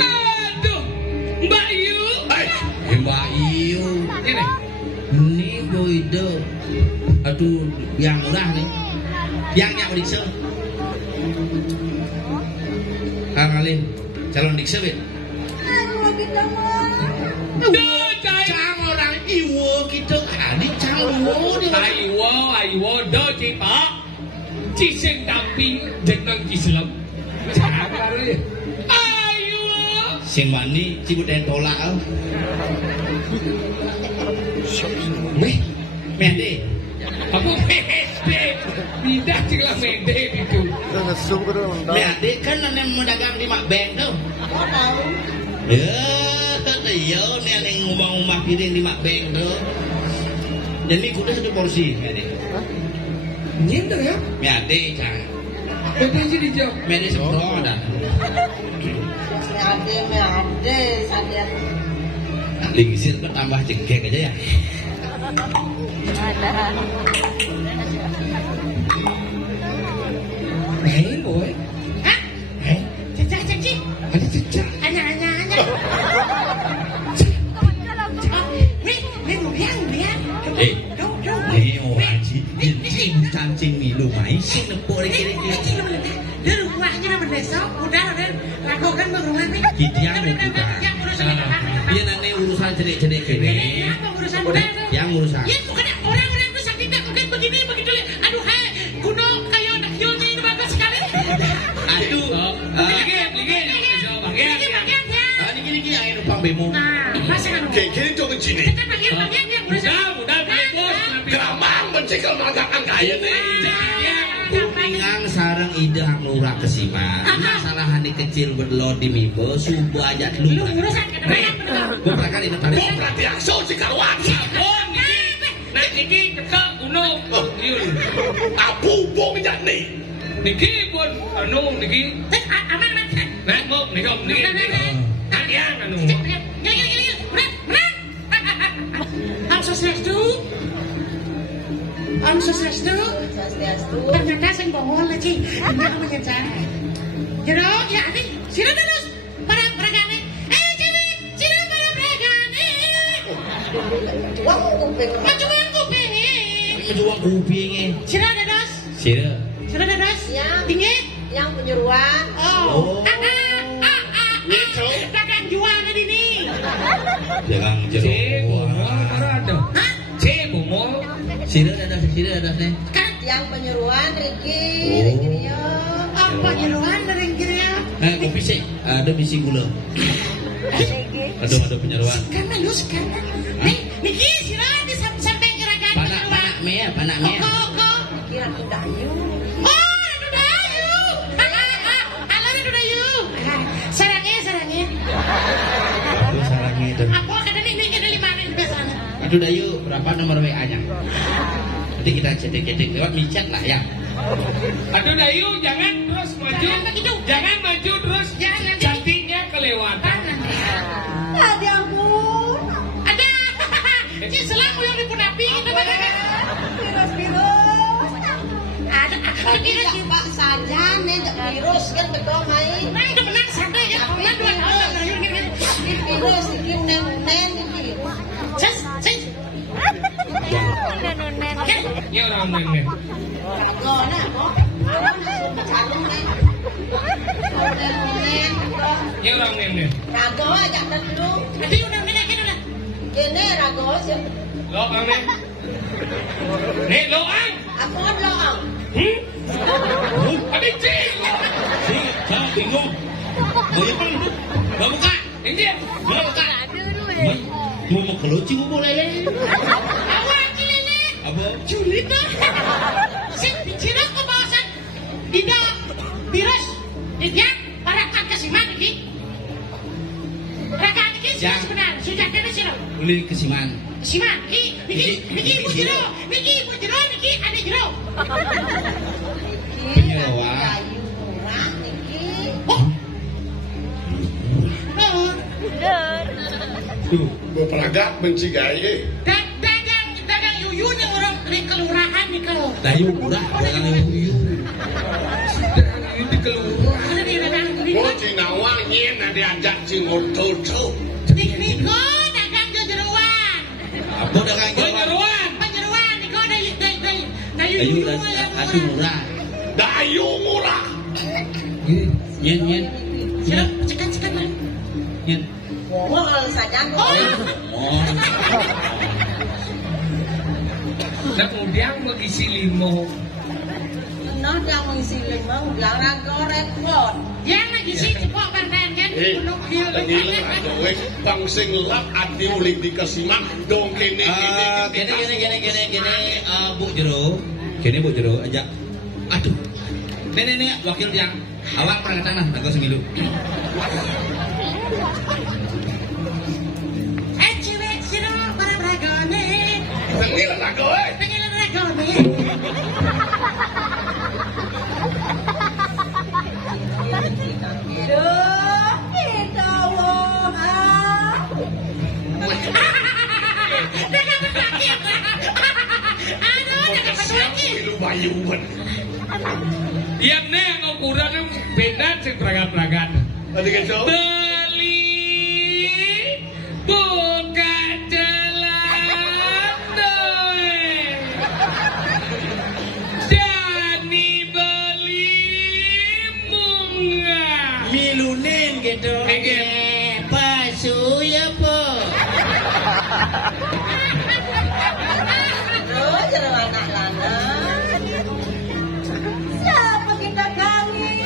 Aduh, Mbak Yu. Mbak Yu. Ini boido. Aduh, yang murah nih. Yang dikse. Kang Alim, calon dikse bet. Cang orang Iwo kita adik cang Iwo dia. Aiwo do Pak. Ciseng tapi jeneng Islam. Ayo. Sing mani cibuten tolak. Mende. Apa mende? Tidak cila mende itu. Mende kan nenek mendagang di Makbeng tuh. Iya, nih ngomong-ngomong piring di Makbeng tuh. Jadi kuda satu porsi, mende. Nyender ya? Mende cang. Mende sih dijawab. Mende sepuluh ada. Mende, sadar. Lingsir kan tambah jengkek aja ya. Hei boy. Hah? Eh, Cecak. Ada cecak. Hanya. eh, nih orang sih, jin cancing nih lu main sih nempel kira-kira. Dia rumahnya nama desa, udah lakukan rumah nih. Yang bukan. Dia nanti urusan cedek-cedek ini. Urusan Yang urusan. Ya bukan orang-orang itu sakit mungkin begini begitu. Aduh, hai, gunung kayu anak hionya ini bagus sekali. Aduh, ini yang numpang bemo. Nah, masa kan? Kayak itu begini. Kita bagian yang urusan. Mudah bos. Geramang mencekal masakan kaya nih. Kuningang sarang ide hak lurah kesima. Masalahan di kecil berlo di mibo subuh aja Lu lu. urusan Gue kali ini tadi. Kok berarti akso si kawan. Oh, nah ini kita gunung. Abu bong jani. Niki pun anu niki. aman. Nah, mau niki. Kalian anu. Om Swastiastu. Ternyata sing bohong lah Ci. Enggak menyejar. Jeruk ya ati. Sira terus para pregane. Sira para pregane. Majuan kuping. Menjual kupingnya. Sira dados. Sira dados. Tinggi. Yang penyuruan. Oh. Dagang jual ke dini. Jangan Bungol mana ada? Hah? Bungol. Sira ada nih. Kan Yang penyuruan Riki. Oh. Riki Rio. apa nyeluan dari kira? Kopi sih, ada bisi gula. Ada penyeruan. Karena lu sekarang. Niki silakan sampai gerakan penyeruan. Panak mea. Kok. Kira Dayu. Oh, Ratu Dayu. Halo Ratu Dayu. Sarangnya. Itu sarangnya itu. Apa kada nih kada 5 nih biasanya. Aduh Dayu, berapa nomor WA-nya? Nanti kita cedek-cedek lewat micet lah ya. Aduh Dayu, jangan terus maju. Jangan begitu. Jangan maju terus. Jangan nanti. Cantiknya kelewatan. Ada ampun. Ada. Ci selalu yang dipunapi kita bagaimana? Virus. Ada. Tidak Pak saja nih virus kan betul main. Nah, itu benar santai ya. Pelan 2 tahun Dayu ini. Virus ini unen ini. Ces. Ini orang nenek. Rago nah kok. Ini orang nenek. Rago aja kan dulu. Nanti udah udah. Kene rago sih. Lo ang nih. Nih lo ang. Aku loang. Abis sih. Saya bingung. Mau buka? Ini. Mau buka? Mau kelucu mau lele? Awak lele. Apa? Julina. Sing dicira kebawasan. Tidak virus. Dia para kasiman iki. Raka iki sebenarnya sudah kena sira. Uli kesiman. Siman, niki bujiro, niki ada jero. Penyewa. Murah niki. Oh. Duh, berperagak mencigai. Dagang yuyunya orang di kelurahan nih kalau. Dayu murah, dagang yuyu. Ini keluar. Ada di dagang Cinawa nyen diajak cingoto-to. Niko dagang jeruan. Apa dagang Penyeruan. Penyeruan Niko dayu aduh murah. Dayu murah. Nyen. Cekat. Nyen. Wah, saja Oh. Kemudian mengisi limo. Nó đang ngisi limau, bilang rago repot. Yang lagi sih cepok permen kan. Lagi lah, bang sing lap ati uli dikasiman dong kene. Gini, Bu Jero, ajak. Aduh, nenek wakil yang awak pernah ke tanah, aku semilu. Cewek siro para bragone. Pengilan lagu Pengilan bragone. Duh, kita wong Jangan berpakir. Aduh, jangan berpakir. Ilu bayuan. Yang neng ukuran beda sih peragat-peragat. Tadi gitu. Beli buka jalan doe. Dani beli bunga. Milunin gitu. Pasu ya po. Terus jalan anak lana. Siapa kita kami?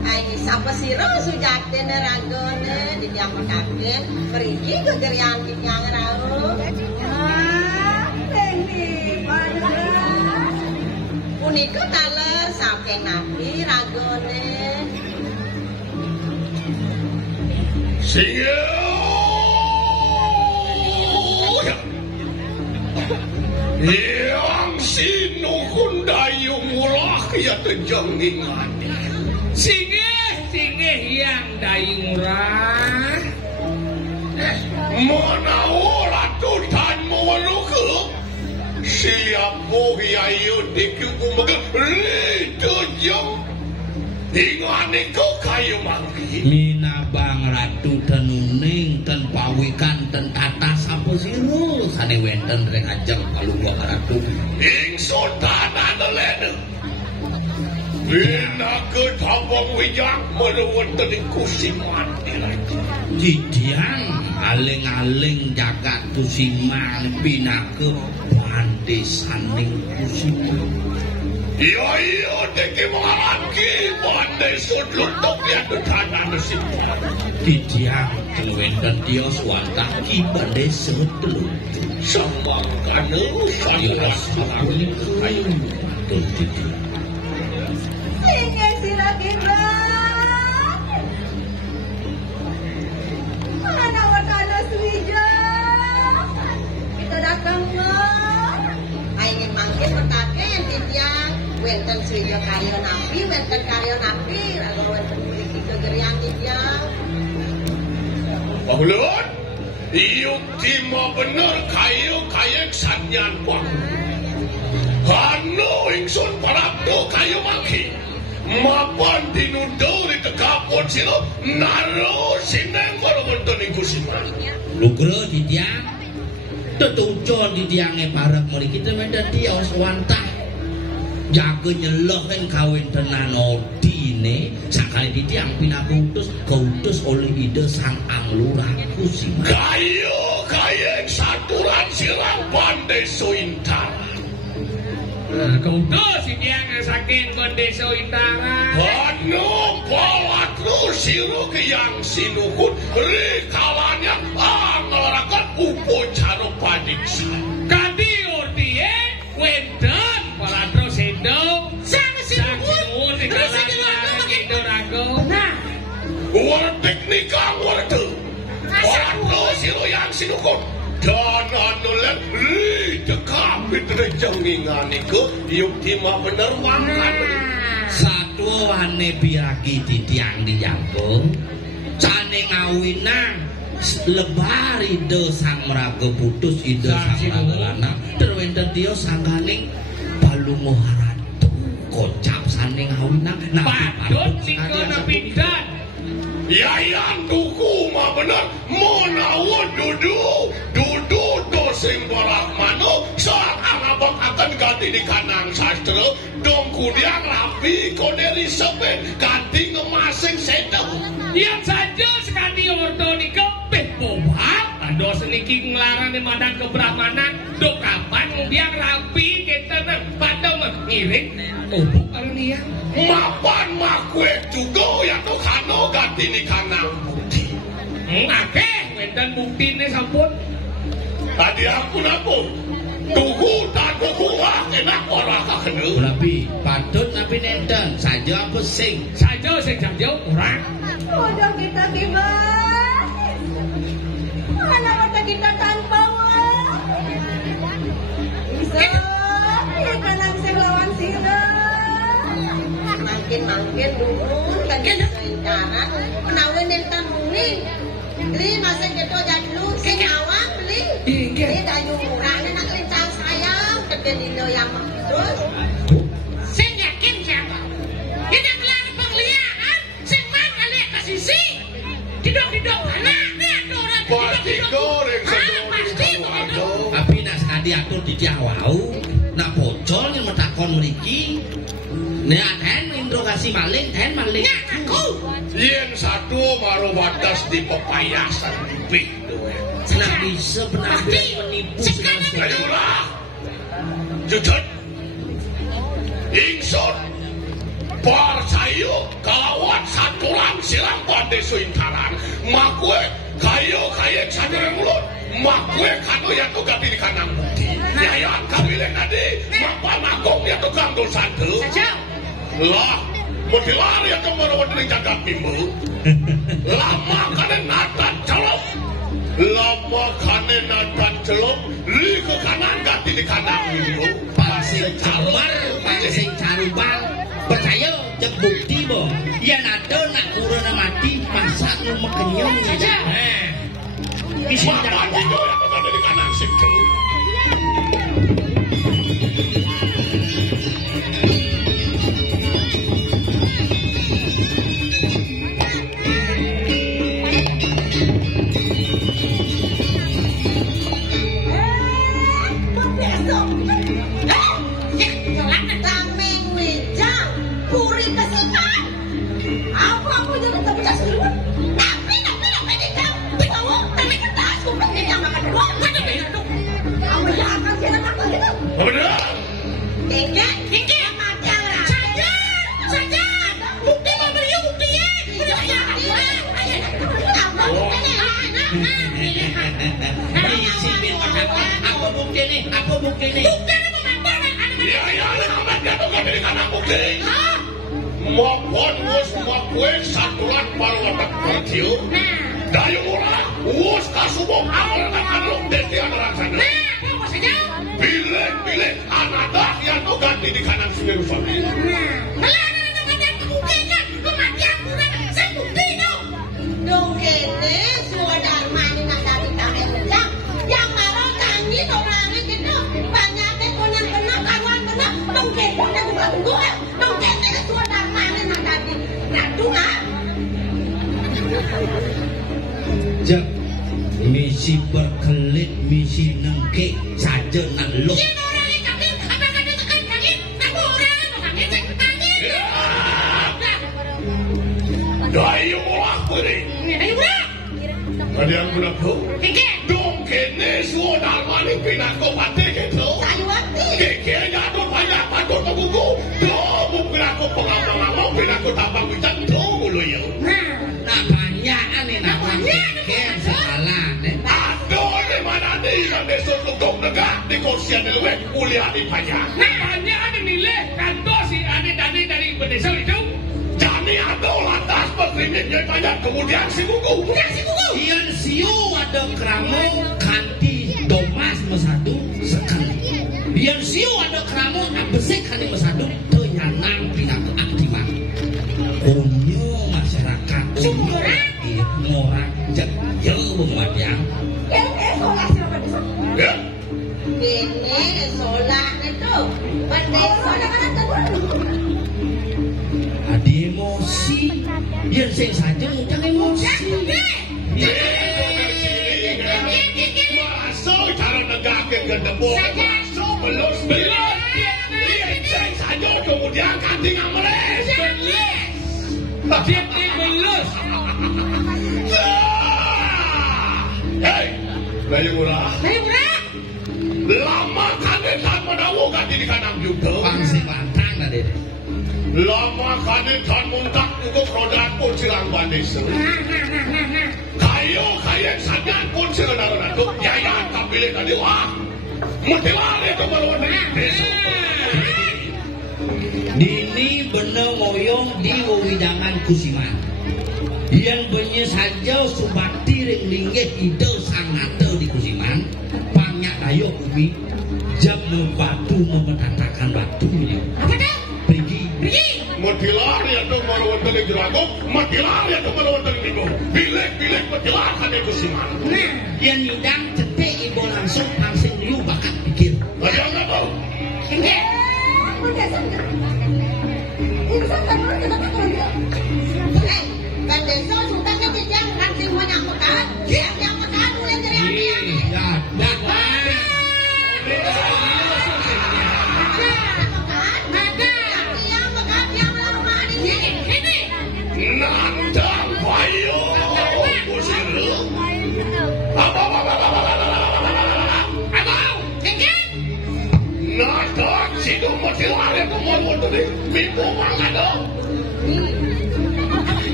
Ini siapa sih Rosu jaten ragone di jam kaken pergi ke gerian di yang rau. Ini pada uniku tala sampai nabi ragone. Singa. Yang sinukun dayung ulah ya tejengingan. Singgih yang dayung murah. Mana orang tutan meluku. Siapa yang dikukum itu jauh. Ingat itu kayu mangki. Mina bang ratu tenuning ten pawikan ten tata sapo siru sane wenten rek ajeng kalau gua ratu Ing sultanan lene. Bina ke tabang wijak menuwenten ing kusiman dilaki. jidian aling-aling jagat kusiman pinake pandesaning kusiman. Iya deki mengalaki pandai sudlut topian dutana mesin. Jidian kelwenten dia swanta kibande setelut. Sambang kanu Ayo saya salami ayo matur jidian. Ini sila kita. Mana wakala suija. Kita datang ingin manggil petake yang tidiang. Wenten suija kayu napi, wenten kayu napi. Lalu wenten miliki kegerian tidiang. Paulun, iyo timo bener kayu sanyan pang. Hano ingsun parapto kayu maki. Mapan dinundol di tekapon silo naro sineng kalau wonten ing kusiman. Lugro jidian tetuncon jidiange parek mriki temenda dia swantah. Jaga nyelohen kawin tenan odine sakali didiang pinakutus keutus oleh ide sang anglurah kusiman. Kayu saturan sirang pandai sointar. Keutus ini yang saking Kondeso Intara. Hano palat lu siru yang sinukun rikalanya anglarakan upacara padiksa. Kadi urtie wenten palatro sendok. Sama si Saksiun di kalangan Indorago. Nah, Wartek nikah wartek. Palat lu siru yang sinukun. Dan anulan dekapit rejengingan iku yuk timah bener banget. Satu wane biaki ditiang dijangkung cane ngawinang lebar ide sang meraga putus ide sang meraga lanang terwenten dia sangganing balungo haratu kocap sane ning ngawinang Padut nika napindan. Yayan tuku mah bener monawon dudu to sing borak mano saat arabak akan ganti di kanang sastra dong kudiang rapi koneri sepen ganti ngemasing sedang Yang saja sekali ordo nika bebobak ados niki nglarang madang kebrahmanan do kapan biang rapi kita pada mengiring obuk arnia mapan makwe juga ya tuh kano ganti di kanang bukti akeh dan bukti ini sampun tadi aku napun tuku tak tuku wah enak orang kakenu tapi patut nabi nenten saja apa sing saja jauh orang udah kita gimana mana mata kita tanpa wah bisa ya kanan sing lawan sira makin dulu kan cara menawi nentan muni beli masih gitu jadlu sing awak beli ini dayu murah nak lincah sayang gede dino yang terus Sing yakin siapa? Kita kelar pengliaan, sing man kali kasisi. Didok anak, nih orang pasti goreng pasti tapi nak sekali atur di wau nak bocor yang metakon meriki nak hen interogasi maling aku. yang satu maru batas di pepayasan di nak bisa penampilan menipu segala ayolah jujur ingsun percaya kalawan saturan silang pandai suintaran makwe kayo sajarang mulut makwe kano yang tuh ganti di kanang bukti yayan kabilen tadi mapa makong yang tuh gandul satu lah mutilar yang kemarin dari jagat mimbu lama kanen natan celok lama kanen natan celok li ke kanan ganti di kanang mimbu pasir camar pasir carubang percaya cek bukti boh ya nado nak kuruna mati masak lu mekenyong aja isi jalan itu yang berada di kanan situ Apa bukti ini? Maupun kue saturan parwatak bertiu dayu murah us kasubok awalkan alung deti anak sana pilih anak yang tuh ganti di kanan sendiri suami dong kene suadar mani nak dari tangan lejang yang marah tangi orangnya gitu banyaknya konan benar kawan benar dong kene bukan gue dong kene suadar mani nak dari nadunga jep misi berkelit misi nengke saja nak lo dayu murah beri ada yang menakut dong kene suadar mani pinako pati gitu kekenya tuh banyak patut tubuhku dong pinako pengamal pinako tambang bicara dulu ya nak banyak ane nak banyak salah aduh di mana nih yang disuruh dong negak di kursian di luar kuliah di banyak banyak ada nilai kantor si ane tadi dari pedesal itu jadi ada lantas berkriminnya banyak kemudian si kuku Ian siu ada keramo kanti domas mesadu sekali Ian siu ada keramo abesek kali mesadu penyanang pinatu aktiman kunyo masyarakat orang cek jauh matiang ya ini sholat itu pandai sholat kan emosi. Yen sing sajeng utang emosi. Masuk cara negake gendebo. Masuk belus belus. Sing sajeng kemudian kanthi ngameles. Dia belus. Hei, Bayu Murah. Lama kanetan menawu ganti di kanang juga. Pangsi pantang tadi. Lama kanetan muntak untuk rodan pun silang bandesa. Kayu kayak sangat pun silang naruh yayan kapilih tadi wah. Mutilah itu melawan desa. Dini bener moyong di wewidangan kusiman. Yang benye saja subakti ring linggih ide sangate di kusiman. Pangnya ayo umi jam batu memetatakan batunya. Apa dah? Pergi. Mutilah itu melawan teling jerago. Mutilah itu melawan teling ibu. Bilek mutilah kan itu kusiman. Nah, Yang nidang cetek ibu langsung pangsing liu bakat pikir. Ada nggak tahu? enggak. Bandesa sultannya tidak nanti mau nyampekan. Yang nyampekan mulai dari api. Ya, dah. Nandang Bayu Kusir. Apa? Nandang sido mutilah itu melawan teling minggu mangado.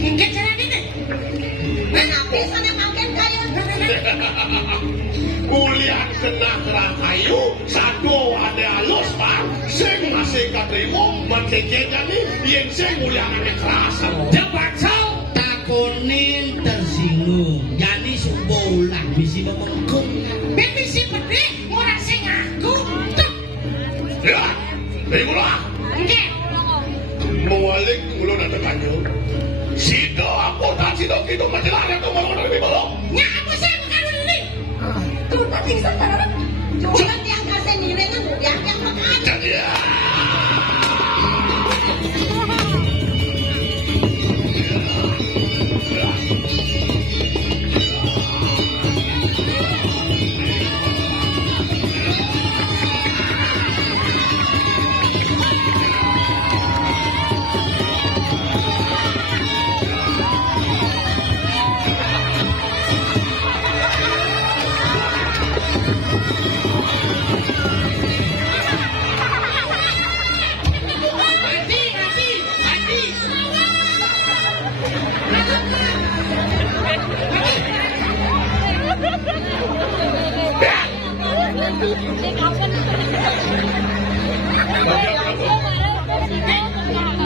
Enggak cara ini. Kenapa sana makan kayu? Kuliah kena kerang kayu, satu ada halus pak, sing masih katrimo, mencegahnya nih, yang sing muliangannya kerasa. Cepat sau. Takonin tersinggung. Yani sumbolang misi memengkung. Bebisi pedih, orang sing aku. Tuh. Ya, ikulah. Enggak. Mewalik mulut ada kanyu. Sido amputasi dong itu menjelaskan itu malu lebih belum. Nya apa saya bukan ini? Tuh tadi sekarang cuma yang kasih nilainya yang makan. Jadi ya.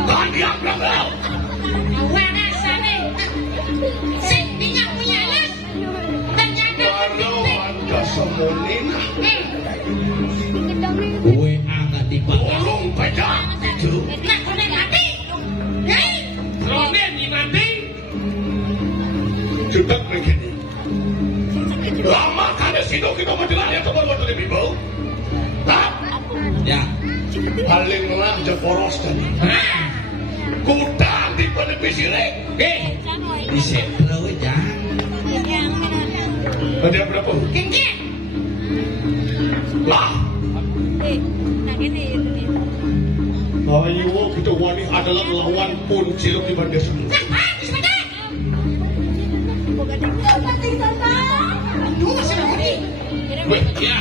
Kandiang belakang. Warasane. Sing tinggal punya anak. Ternyata Kalau anda semunin, Gue agak dipakai. tolong pejak itu. nak kena mati. Hei. Romen mati. Cepat begini. Lama kan sido kita menjelaskan itu malu lebih bau. Tak. Ya. Paling lah jeporos tadi. Kudang di penepisi rek. Bisa terus ya. Ada berapa? Enggak. Lah. Ayo kita wani adalah lawan pun cilok di bandesa. Habis betul. Mati sana. Dua sudah mati. Weh, ya.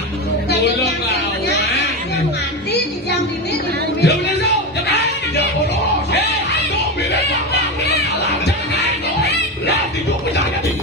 Tolong lawan. Mati di jam ini. Ya benar sau. Cepat. Ya boros. Kau bilang apa? Alah, jangan kau. Lah tidur percaya nih.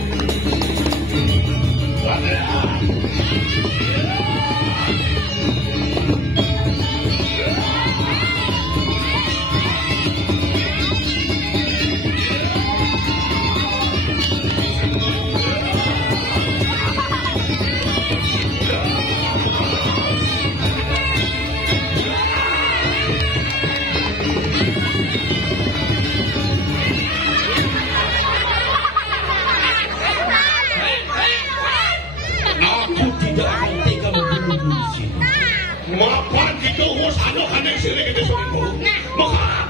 tuh sana kan yang sini kita suruh. Maka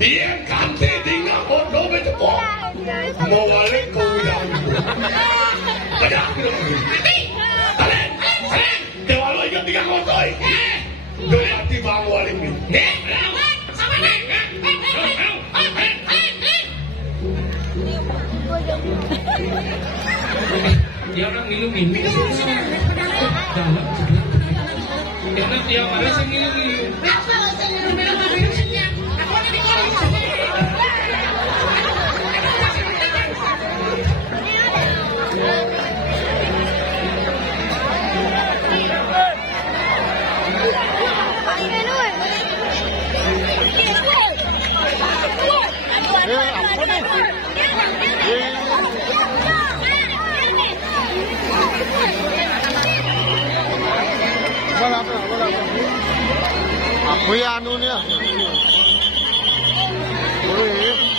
dia ganti tinggal bodoh betul. Mau balik kau yang. Ada aku dulu. Kalian, dewa lo yang tinggal bodoh. Berarti bang balik ni. Sama nih. Dia orang ngilu-ngilu. Dalam sebelah. Enak dia marah sih ngilu-ngilu. Apa sih ngilu-ngilu maksudnya? Aku ada di kolong. Apa ya anu ni? Boleh.